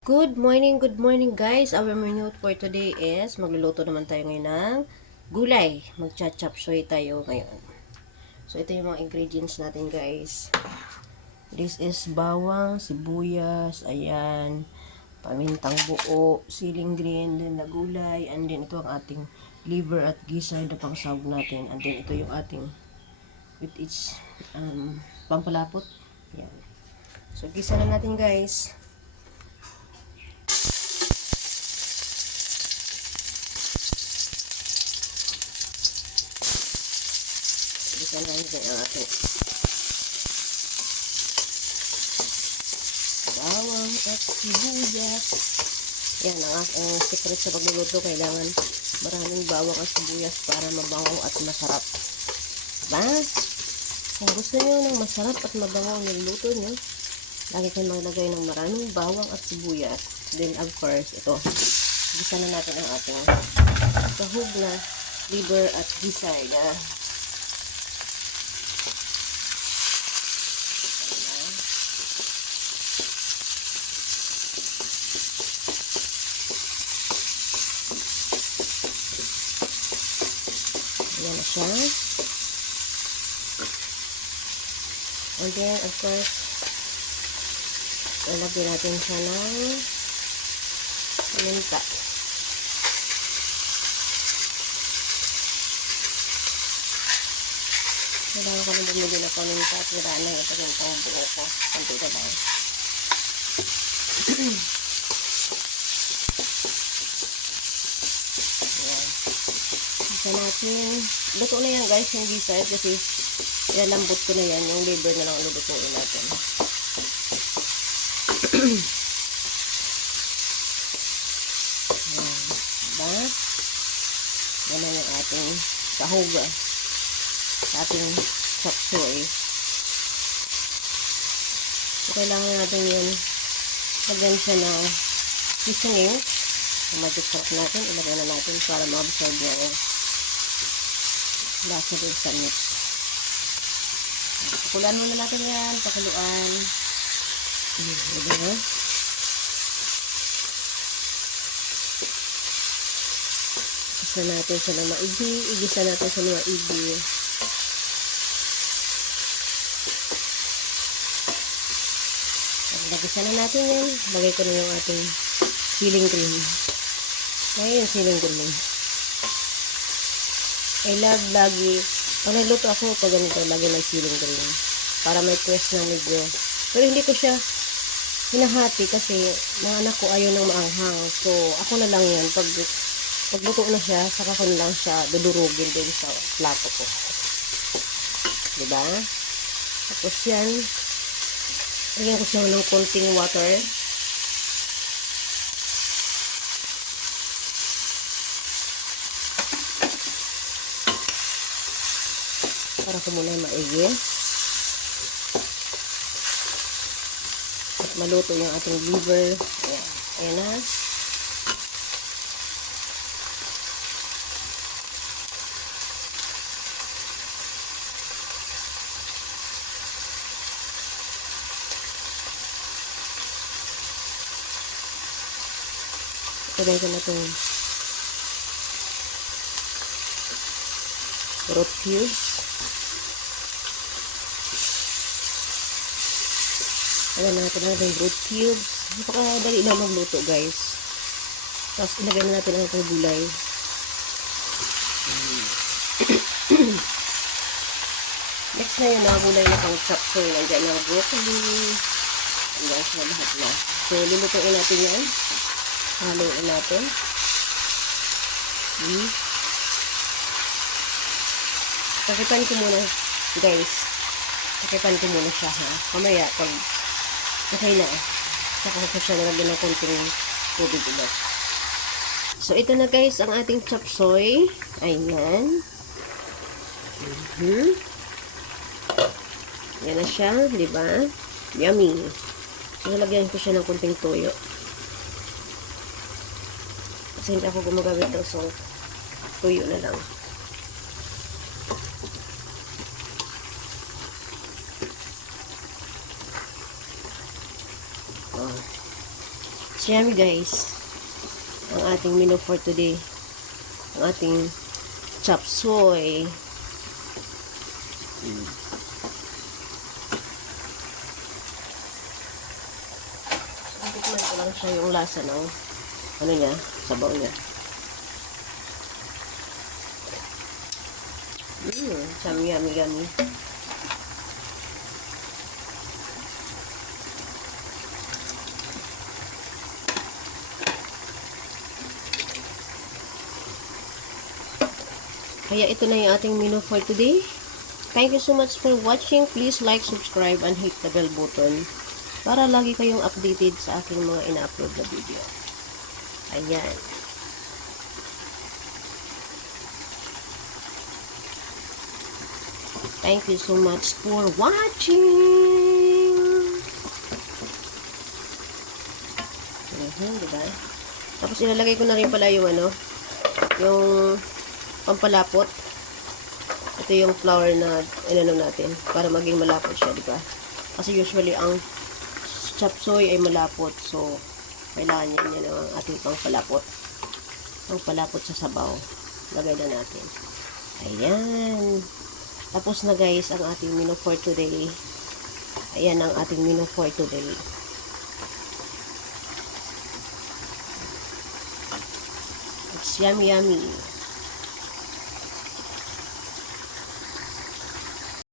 Good morning guys. Our menu for today is magluluto naman tayo ngayon ng gulay. Magcha-chop suey tayo ngayon. So ito yung mga ingredients natin guys. This is bawang, sibuyas, ayan, pamintang buo, siling green, din na gulay, and then ito ang ating liver at gisay na pangsahog natin. And then ito yung ating with its pampalapot. Ayan. So gisa na natin guys. Gisa na natin ang ating bawang at sibuyas. Yan ang aking secret sa pagluluto. Kailangan maraming bawang at sibuyas para mabango at masarap. Diba? Kung gusto nyo ng masarap at mabango ang niluluto nyo, lagi kayo maglagay ng maraming bawang at sibuyas. Then of course, ito. Gisa na natin ang ating sahog na liver at gisay. Yan. Ayan na siya. And then, of course, lalagyan natin siya ng paminta. Kailangan ko na bumili na paminta at wala na yung pamintang buo ko. Kunti na lang. Ayan. Isa natin. Luto na yan guys, yung gisay kasi ilalambot ko na yan. Yung liver na lang lulutuin natin. Ayan. Diba? Yan na yung ating sahog. Sa ating chop suey. So, kailangan natin yun. Lagyan siya ng seasoning. Yung magic sarap natin. Ilagay na natin para ma-absorb yung lasa din sa meat. Pakulaan muna natin yan. Pakuluan. Diba? Igisa natin siya ng maigi. Igisa natin siya ng maigi. Nagisa na natin yan. Lagay ko na yung ating siling green. Lagay yung siling green. I love lagi. Pag nagluto ako, pag ganito, lagi may siling green. Para may twist na medyo. Pero hindi ko siya hinahati kasi mga anak ko ayaw nang maanghang. So, ako na lang yan. Pag luto na siya, saka ko na lang siya dudurugin din sa plato ko. Diba? Tapos yan. Lagyan ko siya ng konting water. Para kumulay maigi. At maluto yung ating liver. Ayan. Ayan na. Lagyan ko na itong root cubes. Lagyan natin ang root cubes. Napakadali na magluto guys. Tapos ilagay na natin ang itong gulay. Next na yun, mga gulay na pang chop suey. Nandiyan ang broccoli. Nandiyan siya lahat na. So, lulutuin natin yan. Haluin natin. Takipan ko muna, guys. Takipan ko muna siya, ha. Kamaya, pag okay na, saka ko siya nalagyan ng konting tubig ulit. So, ito na guys, ang ating chop suey. Ayan. Yan na siya, di ba? Yummy. So, nalagyan ko siya ng konting toyo. Kasi hindi ako gumagamit ng salt. Tuyo na lang. So, yummy guys. Ang ating menu for today. Ang ating chop suey. Tikman ko lang siya yung lasa ng ano niya, sabaw niya. Yummy, yummy. Kaya ito na yung ating menu for today. Thank you so much for watching. Please like, subscribe, and hit the bell button para lagi kayong updated sa aking mga ina-upload na video. Ayan. Thank you so much for watching. Diba? Tapos ilalagay ko na rin pala yung ano, yung pampalapot. Ito yung flour na inano natin para maging malapot siya, di ba? Kasi usually ang chop suey ay malapot. So, kailangan yan ang ating pampalapot. Pampalapot sa sabaw. Lagay na natin. Ayan. Tapos na guys ang ating menu for today. Ayan ang ating menu for today. It's yummy, yummy.